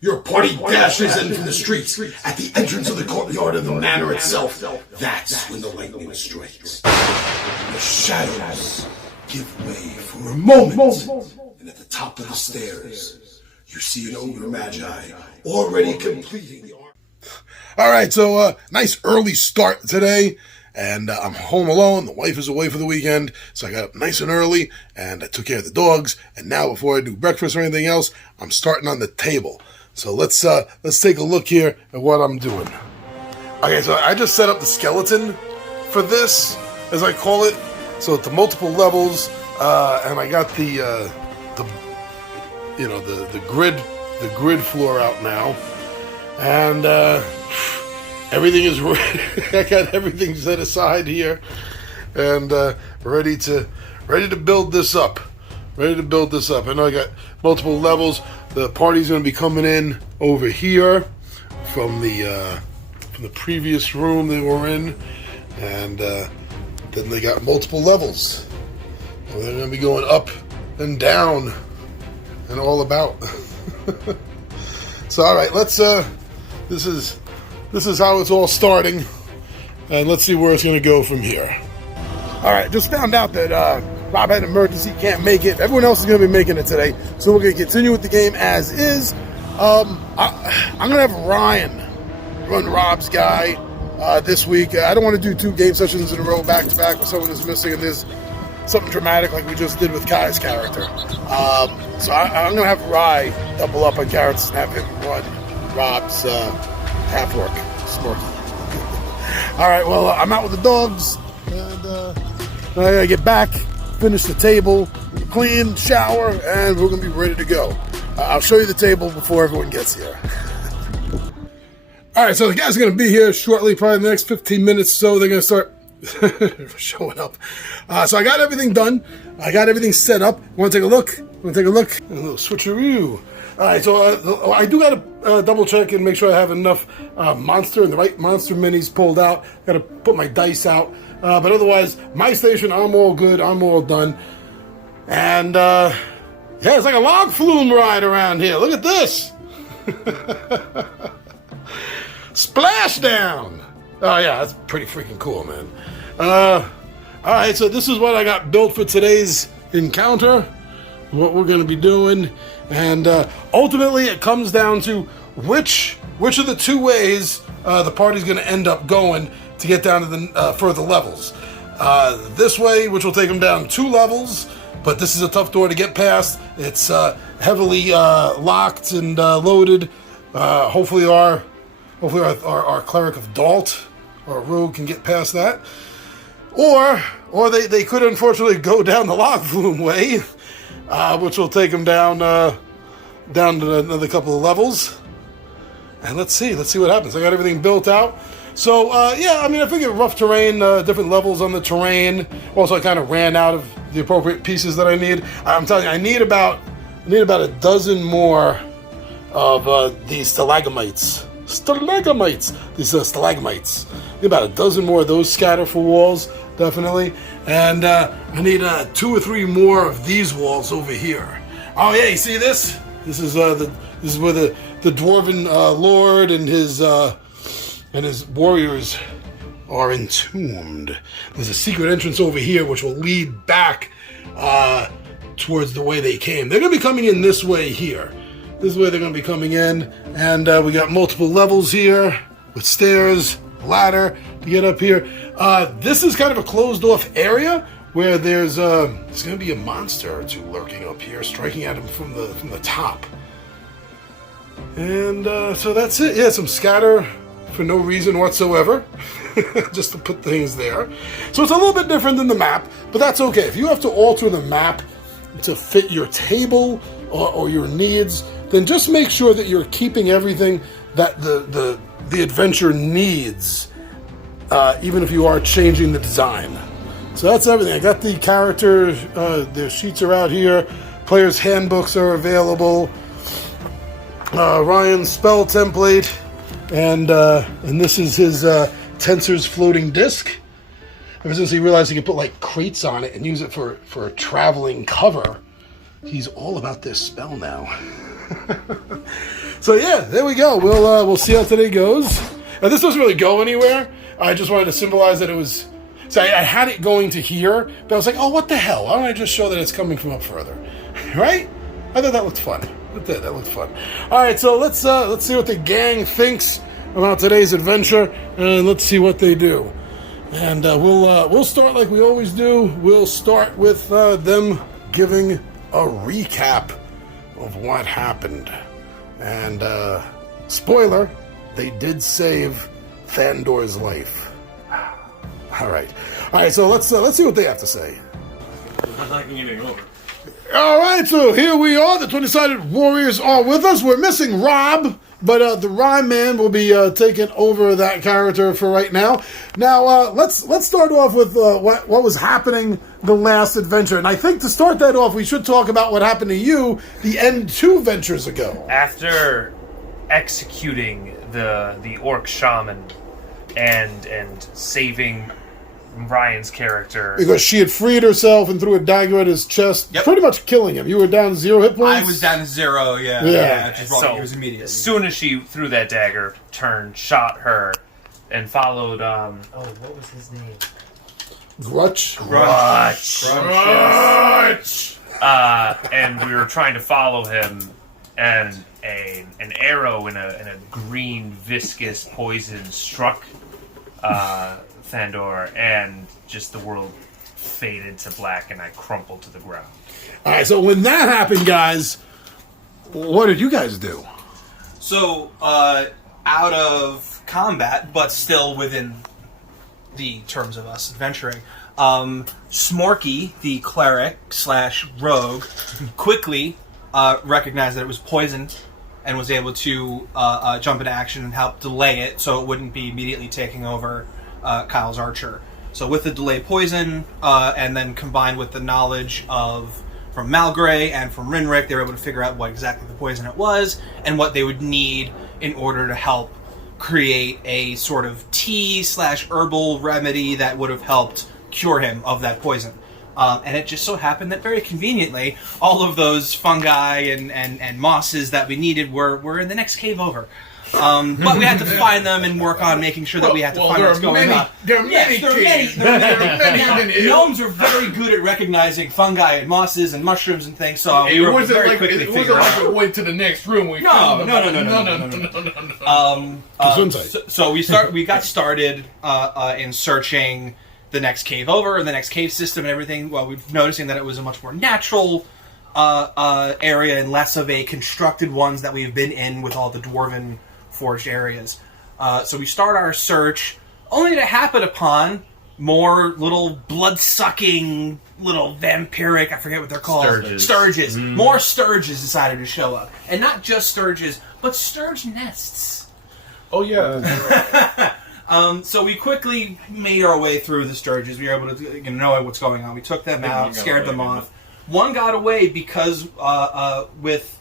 Your party dashes in from the streets at the entrance of the courtyard of the manor itself. That's when the lightning strikes. The shadows give way for a moment. And at the top of the stairs, you see an ogre magi already completing the art. All right, so nice early start today. And I'm home alone. The wife is away for the weekend, so I got up nice and early, and I took care of the dogs. And now, before I do breakfast or anything else, I'm starting on the table. So let's take a look here at what I'm doing. Okay, so I just set up the skeleton for this, as I call it. So it's the multiple levels, and I got the grid floor out now, and everything is ready. I got everything set aside here, and ready to build this up. I know I got multiple levels. The party's going to be coming in over here from the previous room they were in, and then they got multiple levels. Well, they're going to be going up and down and all about. So, all right, let's. This is how it's all starting, and let's see where it's going to go from here. All right, just found out that Rob had an emergency, can't make it. Everyone else is going to be making it today, so we're going to continue with the game as is. I'm going to have Ryan run Rob's guy this week. I don't want to do 2 game sessions in a row back-to-back with someone who's missing, and there's something dramatic like we just did with Kai's character. So I'm going to have Rye double up on characters and have him run Rob's half work. All right, well, I'm out with the dogs, and I gotta get back, finish the table, clean, shower, and we're gonna be ready to go. I'll show you the table before everyone gets here. All right, so the guys are gonna be here shortly, probably the next 15 minutes or so. They're gonna start showing up. So I got everything done. I got everything set up. Want to take a look? A little switcheroo. All right, so I do got to double check and make sure I have enough monster and the right monster minis pulled out. Got to put my dice out. But otherwise, my station, I'm all good. I'm all done. And yeah, it's like a log flume ride around here. Look at this. Splashdown. Oh, yeah, that's pretty freaking cool, man. All right, so this is what I got built for today's encounter, what we're going to be doing. And ultimately, it comes down to which of the 2 ways the party's going to end up going to get down to the further levels. This way, which will take them down 2 levels, but this is a tough door to get past. It's heavily locked and loaded. Hopefully our cleric of Dalt, or rogue, can get past that. Or they could unfortunately go down the log flume way, which will take them down to another couple of levels. And let's see what happens. I got everything built out. So yeah, I mean, I figured rough terrain, different levels on the terrain. Also, I kind of ran out of the appropriate pieces that I need. I'm telling you, I need about a dozen more of these stalagmites. These stalagmites. Need about a dozen more of those scatter for walls, definitely. And I need 2 or 3 more of these walls over here. Oh yeah, you see this? This is where the dwarven lord and his warriors are entombed. There's a secret entrance over here which will lead back towards the way they came. They're going to be coming in this way here. This is where they're going to be coming in, and we got multiple levels here with stairs, ladder to get up here. This is kind of a closed-off area where there's going to be a monster or 2 lurking up here, striking at him from the top. And so that's it. Yeah, some scatter for no reason whatsoever, just to put things there. So it's a little bit different than the map, but that's okay. If you have to alter the map to fit your table or your needs, then just make sure that you're keeping everything that the adventure needs, even if you are changing the design. So that's everything. I got the character, the sheets are out here. Players' handbooks are available. Ryan's spell template, and this is his Tensor's floating disc. Ever since he realized he could put like crates on it and use it for a traveling cover, he's all about this spell now. So yeah, there we go. We'll see how today goes. Now, this doesn't really go anywhere. I just wanted to symbolize that it was. So I had it going to here, but I was like, oh, what the hell? Why don't I just show that it's coming from up further, right? I thought that looked fun. That looked fun. All right, so let's see what the gang thinks about today's adventure, and let's see what they do. And we'll start like we always do. We'll start with them giving a recap of what happened. And spoiler, they did save Thandor's life. All right. So let's see what they have to say. I'm not getting over. All right, so here we are. The 20-sided warriors are with us. We're missing Rob, but the Rhyme Man will be taking over that character for right now. Now, let's start off with what was happening the last adventure. And I think to start that off, we should talk about what happened to you the end 2 ventures ago. After executing the orc shaman and saving Ryan's character, Because she had freed herself and threw a dagger at his chest, Yep. pretty much killing him. You were down 0 hit points? I was down to 0, yeah. Yeah. Just So, it was immediate. as soon as she threw that dagger, turned, shot her, and followed, what was his name? Grutch. Grutch. And we were trying to follow him, and an arrow in a green viscous poison struck Thandor, and just the world faded to black, and I crumpled to the ground. All right, so when that happened, guys, what did you guys do? So, out of combat, but still within the terms of us adventuring, Smorky, the cleric / rogue, quickly recognized that it was poisoned and was able to jump into action and help delay it so it wouldn't be immediately taking over Kyle's archer. So with the delay poison, and then combined with the knowledge from Malgray and from Rinric, they were able to figure out what exactly the poison it was and what they would need in order to help create a sort of tea / herbal remedy that would have helped cure him of that poison. And it just so happened that very conveniently, all of those fungi and mosses that we needed were in the next cave over. But we had to find them and work on making sure that we had to find what's going on. There are many Yes, there are many. Gnomes are very good at recognizing fungi and mosses and mushrooms and things, so we were very quickly figuring out. it went to the next room. We No. Gesundheit. So we got started in searching the next cave over, the next cave system and everything. Well, we're noticing that it was a much more natural area and less of a constructed ones that we've been in with all the dwarven forged areas. So we start our search, only to happen upon more little blood-sucking, little vampiric, I forget what they're called. Sturges. More Sturges decided to show up. And not just Sturges, but Sturge nests. Oh, yeah. So we quickly made our way through the Sturges. We were able to know what's going on. We took them out, scared them off. One got away because with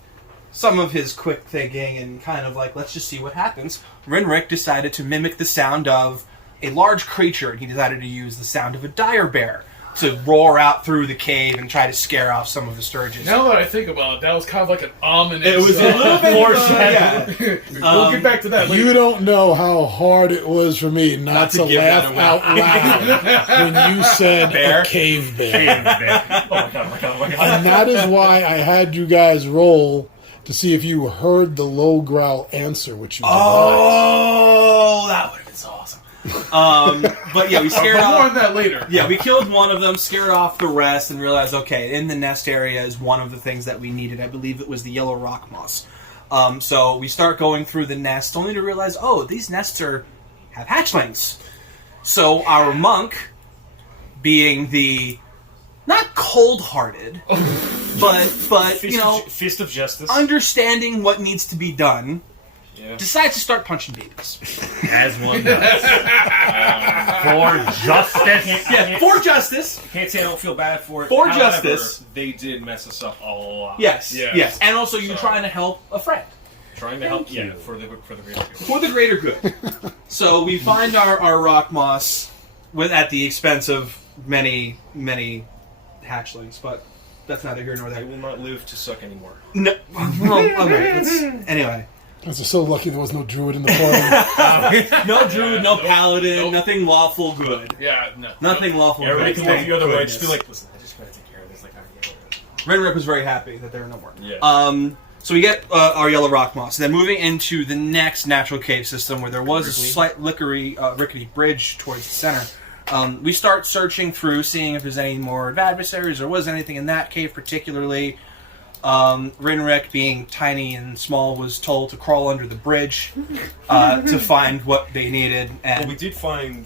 some of his quick thinking and kind of like, let's just see what happens, Rinric decided to mimic the sound of a large creature, and he decided to use the sound of a dire bear to roar out through the cave and try to scare off some of the Sturges. Now that I think about it, that was kind of like an ominous... It was a little bit foreshadowing. We'll get back to that later. You don't know how hard it was for me not to give laugh that out loud when you said Bear? a cave bear. Oh my god. And that is why I had you guys roll to see if you heard the low growl answer, which you did not. Oh, that would have been so awesome. But yeah, we scared But more off... on that later. Yeah, we killed one of them, scared off the rest, and realized, okay, in the nest area is one of the things that we needed. I believe it was the yellow rock moss. So we start going through the nest, only to realize, oh, these nests have hatchlings. So our monk, being the not cold-hearted, but you know, Fist of Justice. understanding what needs to be done, Yeah. decides to start punching babies. As one does. For justice. Yeah, for justice. Can't say I don't feel bad for it. For However, justice. they did mess us up a lot. Yes, Yeah. yes, and also you're trying to help a friend. Trying to help, yeah, for the greater good. For the greater good. So we find our rock moss at the expense of many, many hatchlings, but that's neither here nor I there. will not live to suck anymore. No, well, okay, anyway, guys are so lucky there was no druid in the party. No druid, no paladin, nothing lawful good. Yeah, no. Nothing lawful Everybody good. can look Thank the other way. goodness. Just be like, listen, I just gotta take care of this. Like, I get it. Renrick was very happy that there were no more. Yeah. So we get our yellow rock moss. Then moving into the next natural cave system where there was a slight rickety bridge towards the center. We start searching through, seeing if there's any more adversaries or was anything in that cave particularly. Rinrick, being tiny and small, was told to crawl under the bridge to find what they needed. And Well, we did find.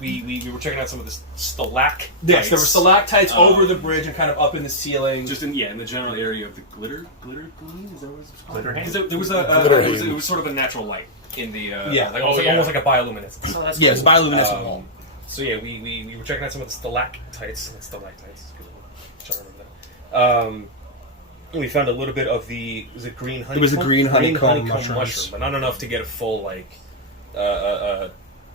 We were checking out some of the stalactites. yes, there were stalactites over the bridge and kind of up in the ceiling. Just in the general area of the glitter gleam. Is that what it's called? Glitter haze? There was it was sort of a natural light in the Yeah. like almost like a bioluminescence. So that's yes, cool. bioluminescent wall. So yeah, we were checking out some of the stalactites. It's good. Trying to remember that. We found a little bit of the green honeycomb. It was the green honeycomb mushrooms. mushroom, but not enough to get a full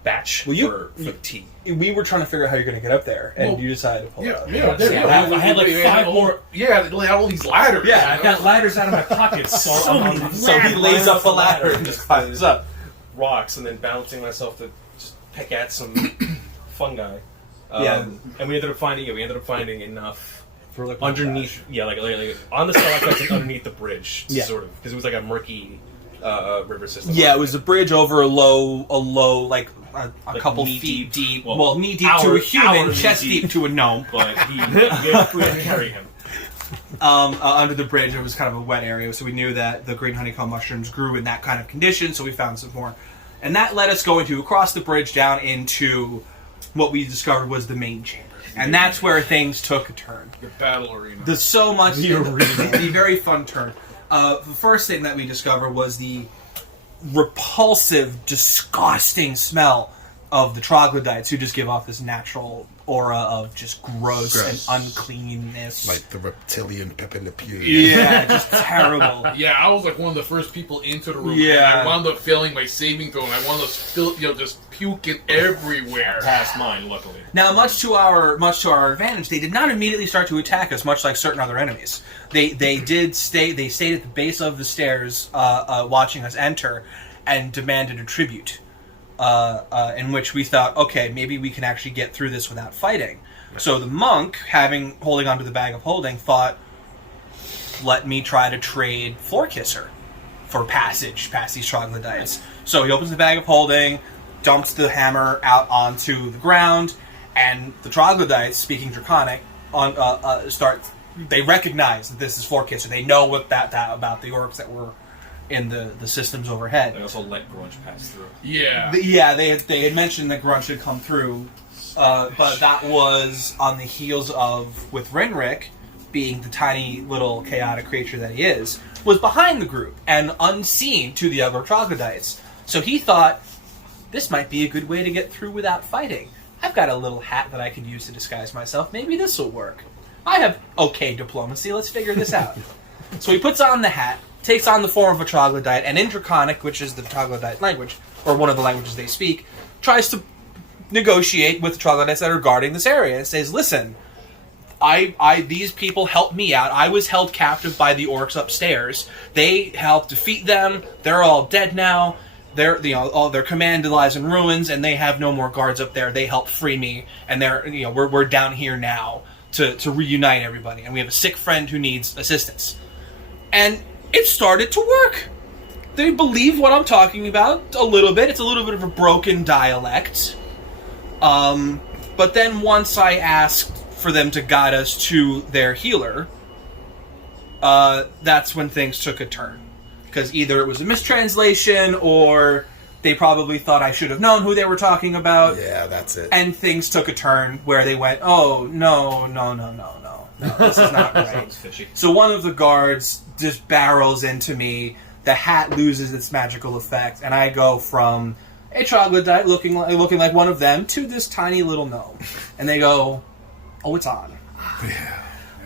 batch Well, for tea. We were trying to figure out how you're going to get up there, and Well, you decided to pull it up. Yeah, there you go. I had like They 5 all- more. Yeah, they had all these ladders. Yeah, you know? ladders out of my pockets. So he lays up the ladder and just climbs up. Rocks and then balancing myself to just pick at some fungi. Yeah. And we ended up finding enough For like underneath. Yeah, like on the stalactites and underneath the bridge, Yeah. sort of, because it was like a murky river system. Yeah, it was a bridge over a low, like a Like couple knee feet deep. deep. Well, knee deep to Our a human, knee chest deep. deep to a gnome. But we had to carry him. Under the bridge, it was kind of a wet area, so we knew that the green honeycomb mushrooms grew in that kind of condition. So we found some more, and that led us going to across the bridge down into what we discovered was the main chamber, and that's where things took a turn. The battle arena. There's so much. The very fun turn. The first thing that we discovered was the repulsive, disgusting smell of the troglodytes, who just give off this natural aura of just gross and uncleanness. Like the reptilian Pepe Le Pew. yeah, just terrible. Yeah, I was like one of the first people into the room. Yeah. And I wound up failing my saving throw, and I wound up just puking everywhere. Past mine, luckily. Now, much to our advantage, they did not immediately start to attack us, much like certain other enemies. They stayed at the base of the stairs, watching us enter, and demanded a tribute. In which we thought, okay, maybe we can actually get through this without fighting. So the monk, holding onto the bag of holding, thought, let me try to trade Floor Kisser for passage past these troglodytes. So he opens the bag of holding, dumps the hammer out onto the ground, and the troglodytes, speaking Draconic, they recognize that this is Floor Kisser. They know what that about the orcs that were in the systems overhead. They also let Grunge pass through. Yeah. They had mentioned that Grunch had come through, but that was on the heels of, with Rinrick, being the tiny little chaotic creature that he is, was behind the group and unseen to the other troglodytes. So he thought, this might be a good way to get through without fighting. I've got a little hat that I could use to disguise myself. Maybe this will work. I have okay diplomacy. Let's figure this out. So he puts on the hat, takes on the form of a troglodyte, and in Draconic, which is the troglodyte language, or one of the languages they speak, tries to negotiate with the troglodytes that are guarding this area and says, listen, these people helped me out. I was held captive by the orcs upstairs. They helped defeat them. They're all dead now. All their command lies in ruins, and they have no more guards up there. They helped free me, and we're down here now to reunite everybody. And we have a sick friend who needs assistance. And it started to work. They believe what I'm talking about a little bit. It's a little bit of a broken dialect. But then once I asked for them to guide us to their healer, that's when things took a turn. Because either it was a mistranslation, or they probably thought I should have known who they were talking about. Yeah, that's it. And things took a turn where they went, oh, no, this is not right. Sounds fishy. So one of the guards just barrels into me, the hat loses its magical effect, and I go from a troglodyte looking like one of them to this tiny little gnome. And they go, oh, it's on.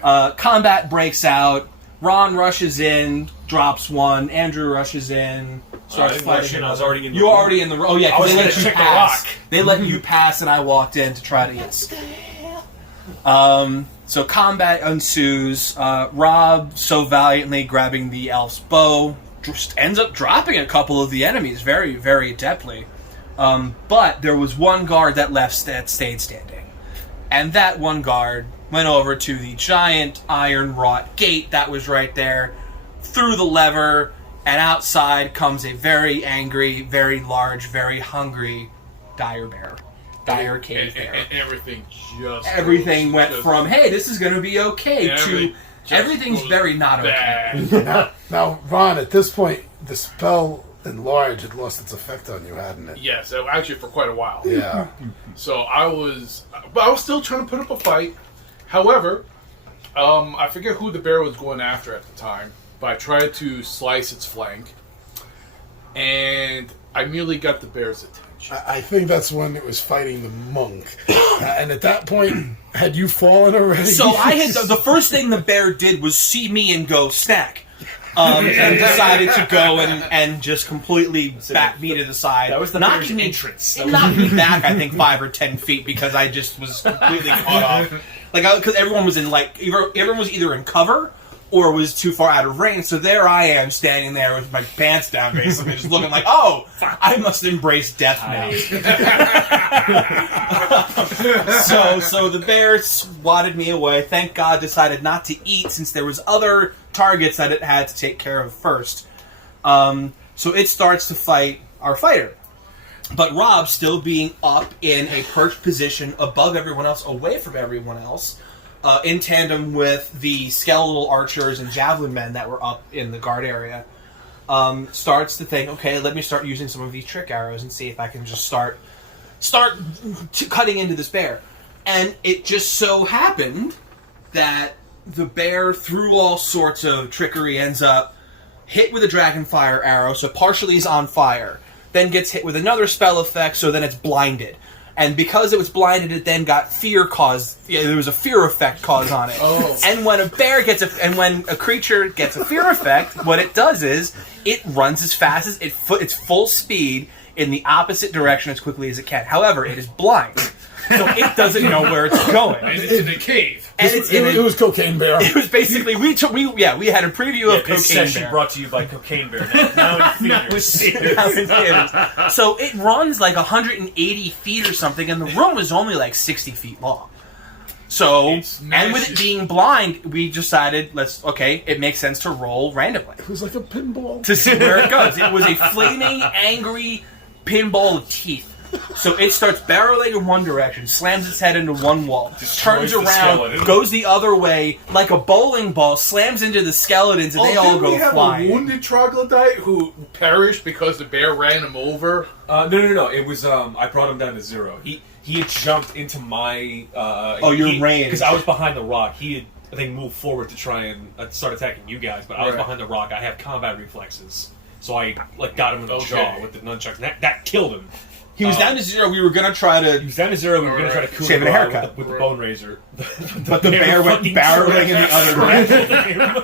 Combat breaks out. Ron rushes in, drops one. Andrew rushes in, starts didn't rush fighting. in, I was already in the You're room. already in the room. Oh, yeah, I was because they gonna let you check the pass. rock. They let you pass, and I walked in to try to get... So combat ensues. Rob so valiantly grabbing the elf's bow, just ends up dropping a couple of the enemies very, very adeptly. But there was one guard that stayed standing. And that one guard went over to the giant iron wrought gate that was right there, threw the lever, and outside comes a very angry, very large, very hungry dire bear. Dire cave bear. And everything just... Everything goes- went just- from, hey, this is going to be okay, to just everything's goes very not okay. bad. Now, Ron, at this point, the spell enlarge had lost its effect on you, hadn't it? Yes, actually for quite a while. Yeah. So I was still trying to put up a fight. However, I forget who the bear was going after at the time, but I tried to slice its flank, and I nearly got the bear's attention. I think that's when it was fighting the monk. And at that point, had you fallen already? So I had the first thing the bear did was see me and go snack, and decided to go and just completely back me to the side. That was the knocking bear's me, entrance. It knocked me back, I think, 5 or 10 feet because I just was completely caught off. Like because everyone was everyone was either in cover or was too far out of range. So there I am standing there with my pants down, basically, just looking like, oh, I must embrace death now. So the bear swatted me away. Thank God, decided not to eat since there was other targets that it had to take care of first. So it starts to fight our fighter. But Rob, still being up in a perched position above everyone else, away from everyone else, in tandem with the skeletal archers and javelin men that were up in the guard area, starts to think, okay, let me start using some of these trick arrows and see if I can just start cutting into this bear. And it just so happened that the bear, through all sorts of trickery, ends up hit with a dragonfire arrow, so partially is on fire, then gets hit with another spell effect, so then it's blinded. And because it was blinded, it then got fear caused. Yeah, there was a fear effect caused on it. Oh. And when when a creature gets a fear effect, what it does is it runs as fast as its full speed in the opposite direction as quickly as it can. However, it is blind, so it doesn't know where it's going. And it's in a cave. And it's in It was Cocaine Bear. It was basically we had a preview of This Cocaine session Bear. brought to you by Cocaine Bear. Now in theaters. So it runs like 180 feet or something, and the room is only like 60 feet long. So, It's and with it massive. being blind, we decided, it makes sense to roll randomly It was like a pinball. to see where it goes. It was a flaming, angry pinball of teeth. So it starts barreling in one direction, slams its head into one wall, turns the around, skeleton. goes the other way like a bowling ball, slams into the skeletons, and they all didn't go we have flying. a wounded troglodyte who perished because the bear ran him over? No. It was I brought him down to 0. He had jumped into my your range. because I was behind the rock. He had I think moved forward to try and start attacking you guys, but I was Right. behind the rock. I have combat reflexes, so I got him in the Okay. jaw with the nunchucks. And that killed him. He was down to 0. We were gonna try He to, was down to 0. We were going to try to coup Shave de a grace haircut. with the bone razor. but the bear went fucking barreling in the other direction.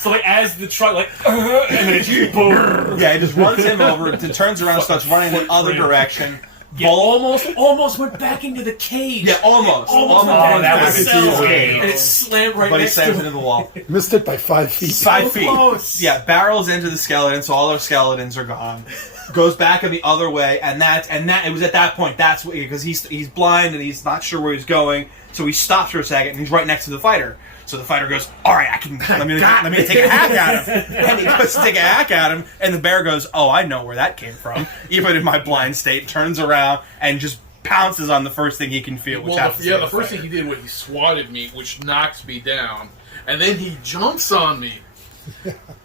So like as the truck and then it just boom. Yeah, it just runs him over, it turns around, starts running the other direction. Yeah, almost went back into the cage. Yeah, almost. Oh, that was Cell so cage. And it slammed right But he next to slams him. into the wall. Missed it by 5 feet. 5 feet. close. Yeah, barrels into the skeleton, so all our skeletons are gone. Goes back in the other way, and it was at that point. That's what, because he's blind and he's not sure where he's going. So he stops for a second, and he's right next to the fighter. So the fighter goes, "All right, let me take a hack at him." And he goes to take a hack at him, and the bear goes, "Oh, I know where that came from." Even in my blind state, turns around and just pounces on the first thing he can feel. Which happens to be the first thing he did was he swatted me, which knocks me down, and then he jumps on me,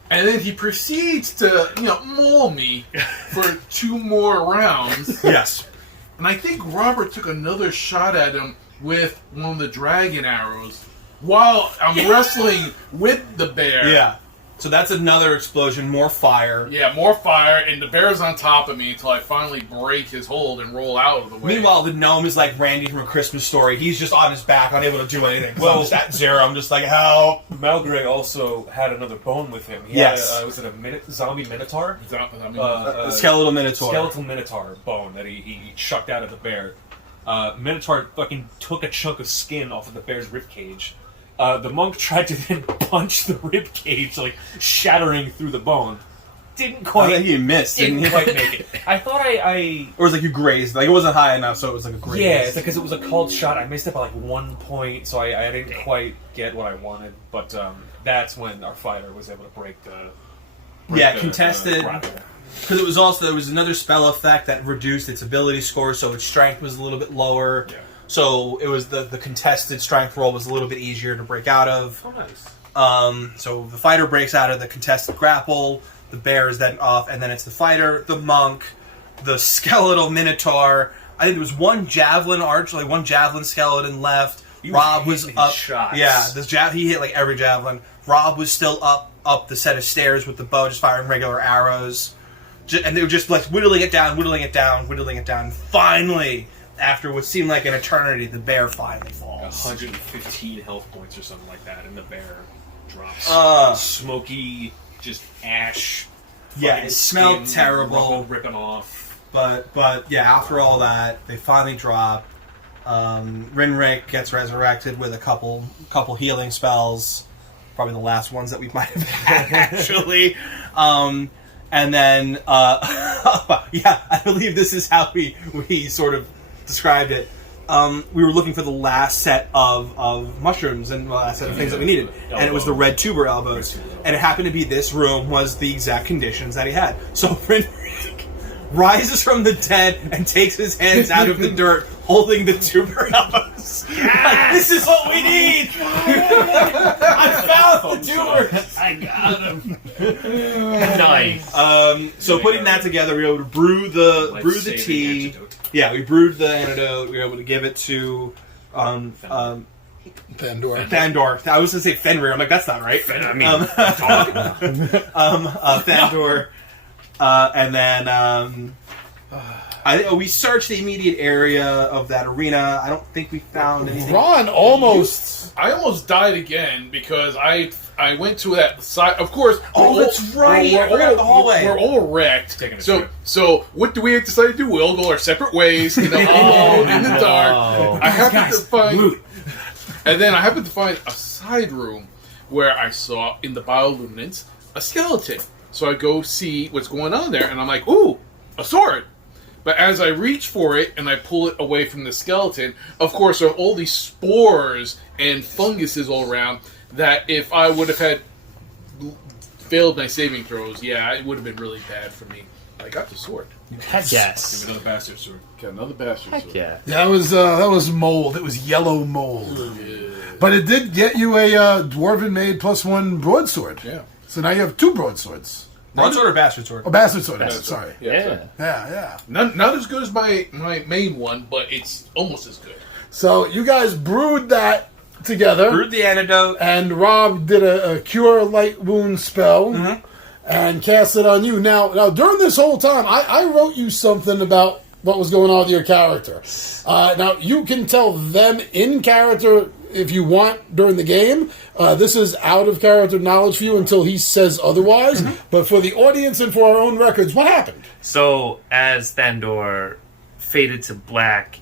and then he proceeds to maul me for 2 more rounds. Yes. And I think Robert took another shot at him with one of the dragon arrows while I'm wrestling with the bear. Yeah. So that's another explosion, more fire. Yeah, more fire, and the bear's on top of me until I finally break his hold and roll out of the way. Meanwhile, the gnome is like Randy from A Christmas Story. He's just on his back, unable to do anything. Well, I'm just at 0. I'm just like, help. Malgré also had another bone with him. He Yes. had was it a zombie minotaur? Skeletal Minotaur. Skeletal minotaur bone that he chucked out of the bear. Minotaur fucking took a chunk of skin off of the bear's rib cage. The monk tried to then punch the rib cage, like shattering through the bone. didn't I think quite he missed, didn't didn't he? quite make it. I thought I Or it was like you grazed. Like it wasn't high enough, so it was like a graze. yeah, it's because it was a called shot. I missed it by like 1 point, so I didn't quite get what I wanted. But that's when our fighter was able to break the contested. grapple. Because it was also, there was another spell effect that reduced its ability score, so its strength was a little bit lower. Yeah. So it was the contested strength roll was a little bit easier to break out of. Oh, nice. So the fighter breaks out of the contested grapple, the bear is then off, and then it's the fighter, the monk, the skeletal minotaur. I think there was one javelin arch, like one javelin skeleton left. Rob was hitting up. shots. Yeah, he hit like every javelin. Rob was still up the set of stairs with the bow, just firing regular arrows. And they were just like whittling it down. Finally, after what seemed like an eternity, the bear finally falls. 115 health points or something like that, and the bear drops. Smoky, just ash. Yeah, fucking it smelled skin terrible. ripping off. But yeah, after all that, they finally drop. Rinrik gets resurrected with a couple healing spells, probably the last ones that we might have had actually. And then, yeah, I believe this is how we sort of described it. We were looking for the last set of mushrooms and the last set of things that we needed, and it was the red tuber elbows. And it happened to be this room was the exact conditions that he had. So Rinrik rises from the dead and takes his hands out of the dirt, holding the tuber elbows. Like, this is what we need. I found the tubers. I got him. Nice. So putting that together, we were able to brew the Life-saving tea. antidote. Yeah, we brewed the antidote. We were able to give it to Thandor. Thandor. I was going to say Fenrir. I'm like, that's not right. I mean, Thandor. And then we searched the immediate area of that arena. I don't think we found anything. Ron almost. I almost died again because I went to that side. Of course. Oh, that's right. I forgot the hallway. We're all wrecked. Taking a So trip. so what do we decide to do? We all go our separate ways. You know, alone in the dark. I happened to find, and then I happened to find a side room where I saw in the bioluminescence a skeleton. So I go see what's going on there, and I'm like, ooh, a sword. But as I reach for it and I pull it away from the skeleton, of course, there are all these spores and funguses all around that if I would have had failed my saving throws, yeah, it would have been really bad for me. I got the sword. Heck yes. Give another bastard sword. Got another bastard Heck sword. yeah. That was mold. It was yellow mold. But it did get you a dwarven made +1 broadsword. Yeah. So now you have 2 broadswords. Broadsword or bastard sword? Oh, bastard sword. Bastard sword. Sorry. Yeah. Yeah. Not as good as my main one, but it's almost as good. So you guys brewed that together. Brewed the antidote. And Rob did a cure light wound spell and cast it on you. Now during this whole time, I wrote you something about what was going on with your character. Now you can tell them in character if you want during the game. This is out of character knowledge for you until he says otherwise. But for the audience and for our own records, what happened? So as Thandor faded to black,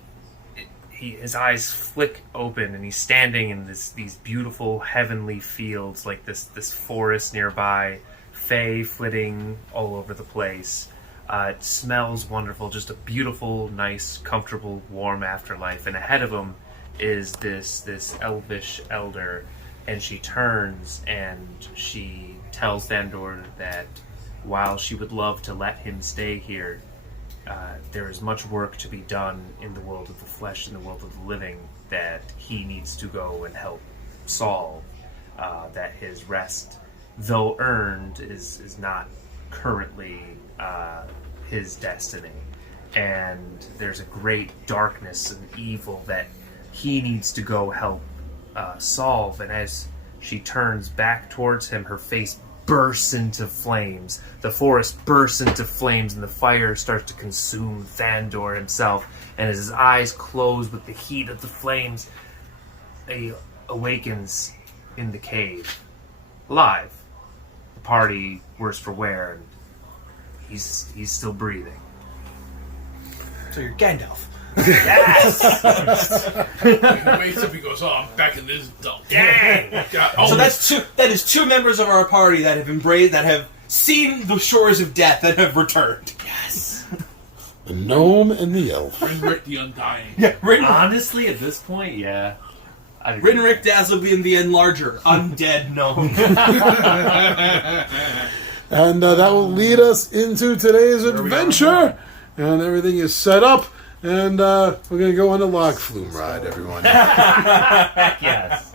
his eyes flick open, and he's standing in these beautiful heavenly fields, like this forest nearby, fae flitting all over the place. It smells wonderful, just a beautiful, nice, comfortable, warm afterlife. And ahead of him is this elvish elder, and she turns and she tells Thandor that while she would love to let him stay here, there is much work to be done in the world of the flesh and the world of the living that he needs to go and help solve. That his rest, though earned, is not currently his destiny. And there's a great darkness and evil that he needs to go help solve. And as she turns back towards him, her face bursts into flames. The forest bursts into flames, and the fire starts to consume Thandor himself. And as his eyes close with the heat of the flames, he awakens in the cave, alive. The party worse for wear, and he's still breathing. So you're Gandalf. Wait till he goes, oh, I'm back in this dump. Dang! God, So that is 2 members of our party that have embraced, that have seen the shores of death and have returned. The gnome and the elf. Rinrick the Undying. Yeah, Honestly, at this point, yeah. Rinrick Dazzlebeam the Enlarger, undead gnome. And that will lead us into today's adventure. And everything is set up. And we're going to go on a log flume ride, everyone. Yes.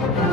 Bye.